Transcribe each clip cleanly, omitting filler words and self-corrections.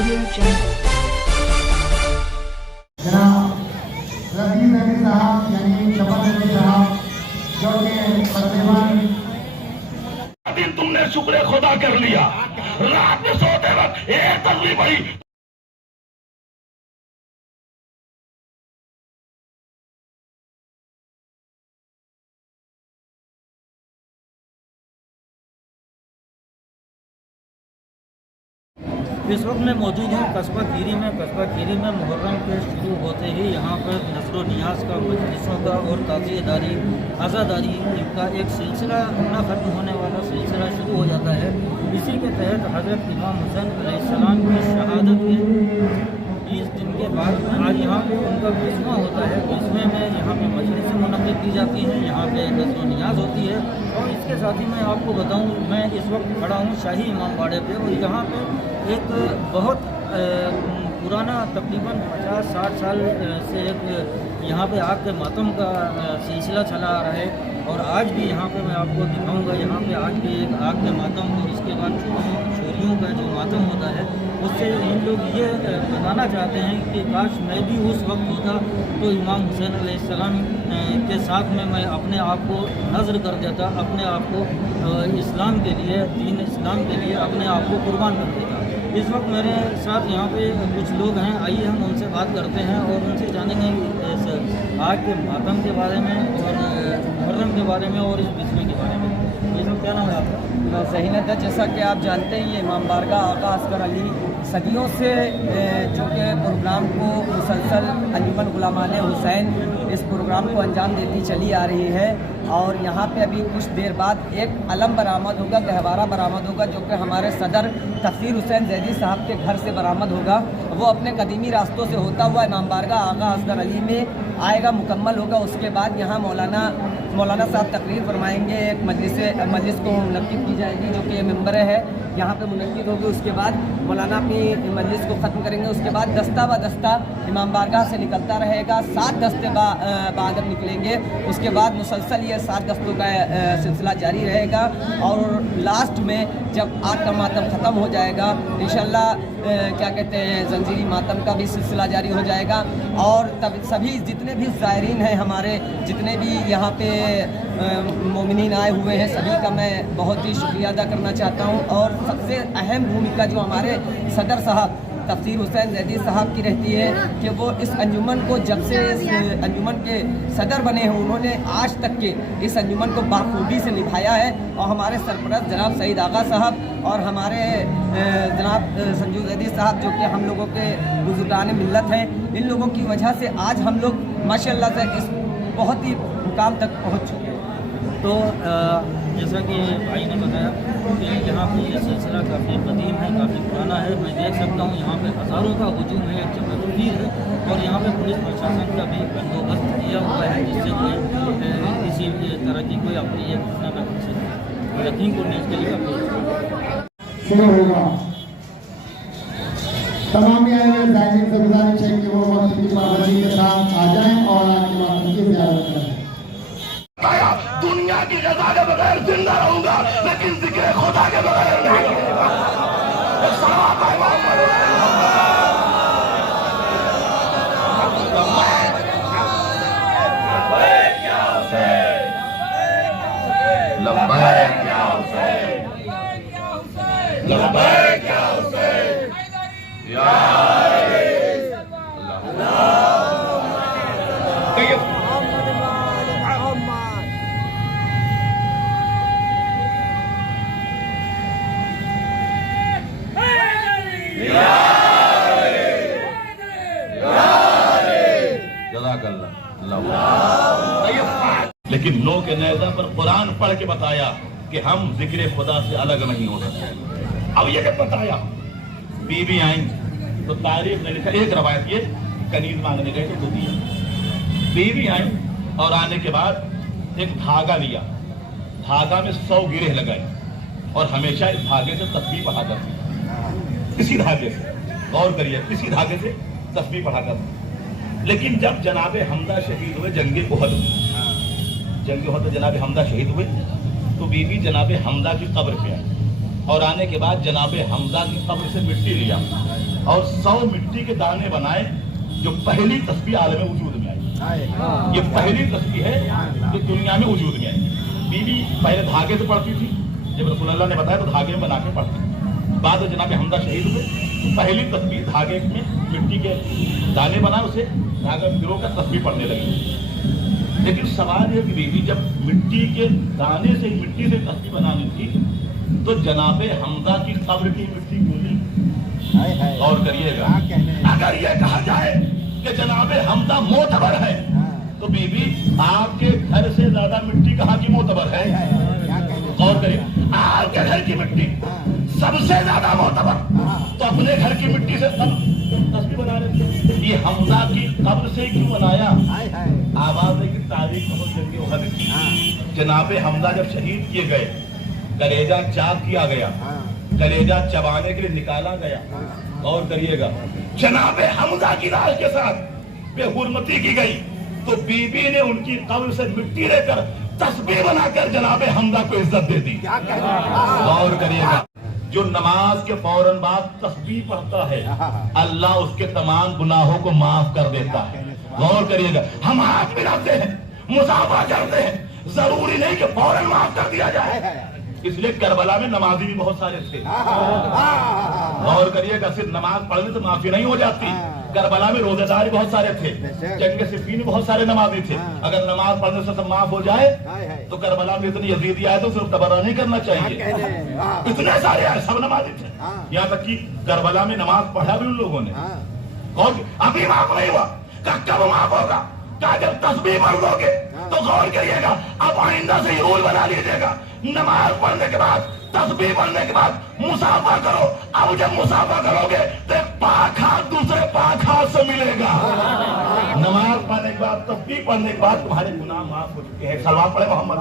Audio Jungle. जनाब रजीज अली साहब यानी शफकत अली साहब जो कि प्रतिमान दिन तुमने शुक्र खुदा कर लिया, रात में सोते वक्त एक तस्वीर पड़ी। इस वक्त मैं मौजूद हूँ कस्बा खीरी में। कस्बा खीरी में मुहर्रम के शुरू होते ही यहाँ पर नस्र नियाज़ का, मजलिसों का और ताज़ियेदारी आज़ादारी का एक सिलसिला न ख़त्म होने वाला सिलसिला शुरू हो जाता है। इसी के तहत हज़रत इमाम हुसैन अलैहिस्सलाम की शहादत के 20 दिन के बाद आज यहाँ पे उनका क़िस्मा होता है। क़िस्मे में यहाँ पे मजलिसें मुनक़्क़िद की जाती हैं, यहाँ पे नस्र नियाज़ होती है। और इसके साथ ही मैं आपको बताऊँ, मैं इस वक्त खड़ा हूँ शाही इमाम बाड़े पे और यहाँ पे एक बहुत पुराना तकरीबन 50-60 साल से एक यहाँ पे आग के मातम का सिलसिला चला आ रहा है। और आज भी यहाँ पे मैं आपको दिखाऊंगा, यहाँ पे आज भी एक आग के मातम और इसके बाद चोरियों का जो मातम होता है उससे इन लोग ये बताना चाहते हैं कि काश मैं भी उस वक्त होता तो इमाम हुसैन अलैहिस्सलाम के साथ में मैं अपने आप को नज़र कर देता, अपने आप को इस्लाम के लिए, दीन इस्लाम के लिए अपने आप को कुर्बान कर देता। इस वक्त मेरे साथ यहाँ पे कुछ लोग हैं, आइए हम उनसे बात करते हैं और उनसे जानेंगे आज के मातम के बारे में और मुहर्रम के बारे में और इस बिस्मे के बारे में। ये सब क्या नाम है आपका? ज़हीनत, जैसा कि आप जानते हैं ये इमाम बारगाह आका अस्कर अली सदियों से जो कि प्रोग्राम को मुसलसल अंजुमन गुलामान हुसैन इस प्रोग्राम को अंजाम देती चली आ रही है। और यहाँ पे अभी कुछ देर बाद एक अलम बरामद होगा, गहवारा बरामद होगा, जो कि हमारे सदर तफसीर हुसैन जैदी साहब के घर से बरामद होगा। वो अपने कदीमी रास्तों से होता हुआ इमाम बारगाह आका अस्कर अली में आएगा, मुकम्मल होगा। उसके बाद यहाँ मौलाना साहब तकरीर फरमाएंगे, एक मजलिस को मुनक्किद की जाएगी जो कि ये मेंबर है, यहाँ पे मुनक्किद होगी। उसके बाद मौलाना अपनी मजलिस को ख़त्म करेंगे। उसके बाद दस्ता व दस्ता इमाम बारगाह से निकलता रहेगा, 7 दस्ते बाद निकलेंगे। उसके बाद मुसलसल ये 7 दस्तों का सिलसिला जारी रहेगा और लास्ट में जब आग का मातम ख़त्म हो जाएगा इंशाअल्लाह क्या कहते हैं जंजीरी मातम का भी सिलसिला जारी हो जाएगा। और तब सभी जितने भी ज़ायरीन हैं हमारे, जितने भी यहाँ पे मोमिनीन आए हुए हैं, सभी का मैं बहुत ही शुक्रिया अदा करना चाहता हूँ। और सबसे अहम भूमिका जो हमारे सदर साहब तफसीर हुसैन जैदी साहब की रहती है कि वो इस अंजुमन को जब से इस अंजुमन के सदर बने हैं उन्होंने आज तक के इस अंजुमन को बाखूबी से निभाया है। और हमारे सरपरस्त जनाब सईद आगा साहब और हमारे जनाब संजू जैदी साहब जो कि हम लोगों के बुजुर्गान मिल्लत हैं, इन लोगों की वजह से आज हम लोग माशाअल्लाह से इस बहुत ही मुकाम तक पहुँच चुके हैं। तो जैसा कि भाई ने बताया कि यहाँ पे ये सिलसिला काफ़ी कदीम है, काफ़ी पुराना है। मैं देख सकता हूँ यहाँ पे हज़ारों का हुजूम है, एक जबरदस्त है। और यहाँ पे पुलिस प्रशासन का भी बंदोबस्त किया हुआ है जिससे कोई किसी तरह की कोई अपनी ये घटना न घट सके। यकीन करने इसके लिए शुरू होगा। तमाम आए हुए ज़ायरीन से गुजारिश है कि वो वक्त की पाबंदी के साथ आ जाएं और आगे मातम की ज़ियारत करें। दुनिया की ग़ज़ा के बगैर जिंदा रहूंगा लेकिन ज़िक्र खुदा के बगैर नहीं। लेकिन नो के नैज़ा पर कुरान पढ़ के बताया कि हम जिक्र खुदा से अलग नहीं हो सकते। अब ये बताया बीबी आई तो तारीख ने लिखा, एक रवायत ये कनीज मांगने गए तो दिया। बीबी आई और आने के बाद एक धागा लिया, धागा में 100 गिरे लगाए और हमेशा इस धागे से तस्बीह पढ़ा करती, इसी धागे से, गौर करिए, इसी धागे से तस्बीह पढ़ा करती। लेकिन जब जनाबे हमदा शहीद हुए जंगे उहद जनाबे हमदा शहीद हुए तो बीबी जनाबे हमदा की कब्र पे आई और आने के बाद जनाबे हमजा की कब्र से मिट्टी लिया और 100 मिट्टी के दाने बनाए, जो पहली तस्बीह आलम वजूद में आई। ये पहली तस्बीह है जो दुनिया में वजूद में आई। बीवी पहले धागे से पढ़ती थी, जब रसूलुल्लाह ने बताया तो धागे में बना के पढ़ती। बाद में जनाबे हमजा शहीद हुए तो पहली तस्बीह धागे में मिट्टी के दाने बनाए, उसे धागा गिरो कर तस्बीह पढ़ने लगी। लेकिन सवाल है कि बीवी जब मिट्टी के दाने से मिट्टी से तस्बीह बनानी थी तो जनाबे हमजा की कब्र की मिट्टी बोली। और करिएगा, अगर ये कहा जाए कि जनाबे हमजा मोतबर है तो बीबी आपके घर से ज्यादा मिट्टी कहाँ की मोतबर है? गौर करिए, आपके घर की मिट्टी सबसे ज्यादा मोतबर, तो अपने घर की मिट्टी से सब तस्बीह बना रहे। ये हमजा की कब्र से क्यों बनाया? आवाज की तारीख बहुत जल्दी उभर गई। जनाबे हमजा जब शहीद किए गए, कलेजा चाक किया गया, कलेजा चबाने के लिए निकाला गया। और करिएगा, जनाबे हमजा की लाश के साथ बेहुरमती की गई तो बीबी ने उनकी कब्र से मिट्टी लेकर तस्बीह बनाकर जनाबे हमजा को इज्जत दे दी। और करिएगा, जो नमाज के फौरन बाद तस्बीह पढ़ता है अल्लाह उसके तमाम गुनाहों को माफ कर देता है। गौर करिएगा, हम हाथ मिलाते हैं, मुसाफा करते हैं, जरूरी नहीं कि फौरन माफ कर दिया जाए। इसलिए करबला में नमाजी भी बहुत सारे थे। गौर करिएगा, सिर्फ नमाज पढ़ने से माफी नहीं हो जाती। करबला में रोजेदार भी बहुत सारे थे, जंग सिफीन में बहुत सारे नमाजी थे। अगर नमाज पढ़ने से सब माफ हो जाए तो करबला में इतनी यजीदी आए तो सिर्फ तबर्रा नहीं करना चाहिए। इतने सारे आए, सब नमाजी थे। यहाँ तक कि करबला में नमाज पढ़ा भी उन लोगों ने। और अभी माफ नहीं हुआ, कब माफ होगा? क्या जब तस्बीह पढ़ लोगे तो गौर करिएगा, अब आइंदा से ये रूल बना लीजिएगा, नमाज पढ़ने के बाद तस्बीह पढ़ने के बाद मुसाफा करो। अब जब मुसाफा करोगे तो एक पाक हाथ दूसरे पाक हाथ से मिलेगा। नमाज पढ़ने के बाद तस्बीह पढ़ने के बाद तुम्हारे गुनाह माफ हो चुके हैं। सलवात पढ़े मोहम्मद।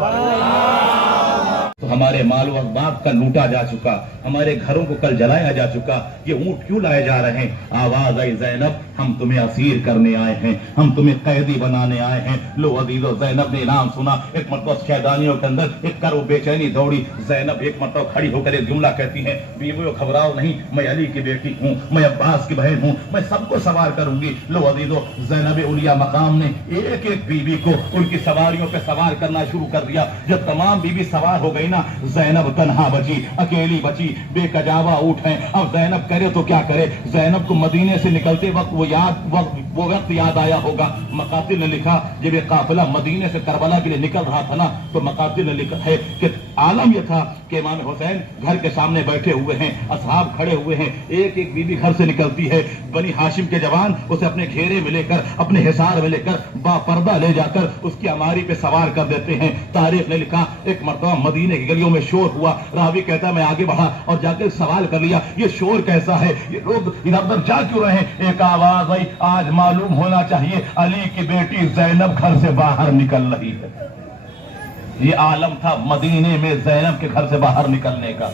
तो हमारे माल व बाप का लूटा जा चुका, हमारे घरों को कल जलाया जा चुका, ये ऊंट क्यों लाए जा रहे हैं? आवाज आई, ज़ैनब हम तुम्हें असीर करने आए हैं, हम तुम्हें कैदी बनाने आए हैं। लो अजीजो, ज़ैनब ने नाम सुना। एक मरतबा शैदानियों के अंदर एक करो बेचैनी दौड़ी। ज़ैनब एक मरतबा खड़ी होकर एक जुमला कहती है, बीवियों घबराओ नहीं, मैं अली की बेटी हूँ, मैं अब्बास की बहन हूँ, मैं सबको सवार करूंगी। लो अजीजो, ज़ैनब उलिया मकाम ने एक एक बीवी को उनकी सवारियों पे सवार करना शुरू कर दिया। जब तमाम बीवी सवार हो गई ना, ज़ैनब तन्हा बची, अकेली बची, बेकजावा ऊँट है। अब ज़ैनब करे तो क्या करे? ज़ैनब को मदीने से निकलते वक्त वो वक्त याद आया होगा। मकातिल ने लिखा, जब ये काफिला मदीने से करबला के लिए निकल रहा था ना, तो मकातिल ने लिखा है कि आलम यह था कि इमाम हुसैन घर के सामने बैठे हुए हैं, असहाब खड़े हुए हैं, एक एक बीबी घर से निकलती है। बनी हाशिम के जवान उसे अपने घेरे में लेकर, अपने हिसार में लेकर बापर्दा ले जाकर उसकी अमारी पे सवार कर देते हैं। तारीख ने लिखा, एक मरतबा मदीने की गलियों में शोर हुआ। रावी कहता है, मैं आगे बढ़ा और जाकर सवाल कर लिया, ये शोर कैसा है? ये लोग इधर उधर जा क्यों रहे हैं? एक आवाज आई, आज मालूम होना चाहिए अली की बेटी ज़ैनब घर से बाहर निकल रही है। ये आलम था मदीने में ज़ैनब के घर से बाहर निकलने का।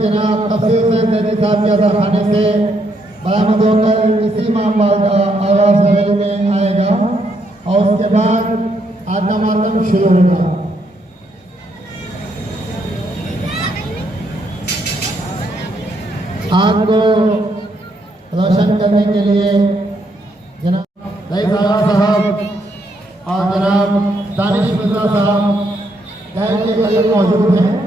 जनाब तफसीर सैयद साहब के खाने से बरामद होकर इसी मामला का आवाज लेवल में आएगा और उसके बाद आधा मातम शुरू होगा। आग को रोशन करने के लिए जनाब रईस साहब और जनाब दानिश मिर्जा साहब गैर के करीब मौजूद हैं।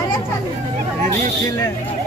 अरे चल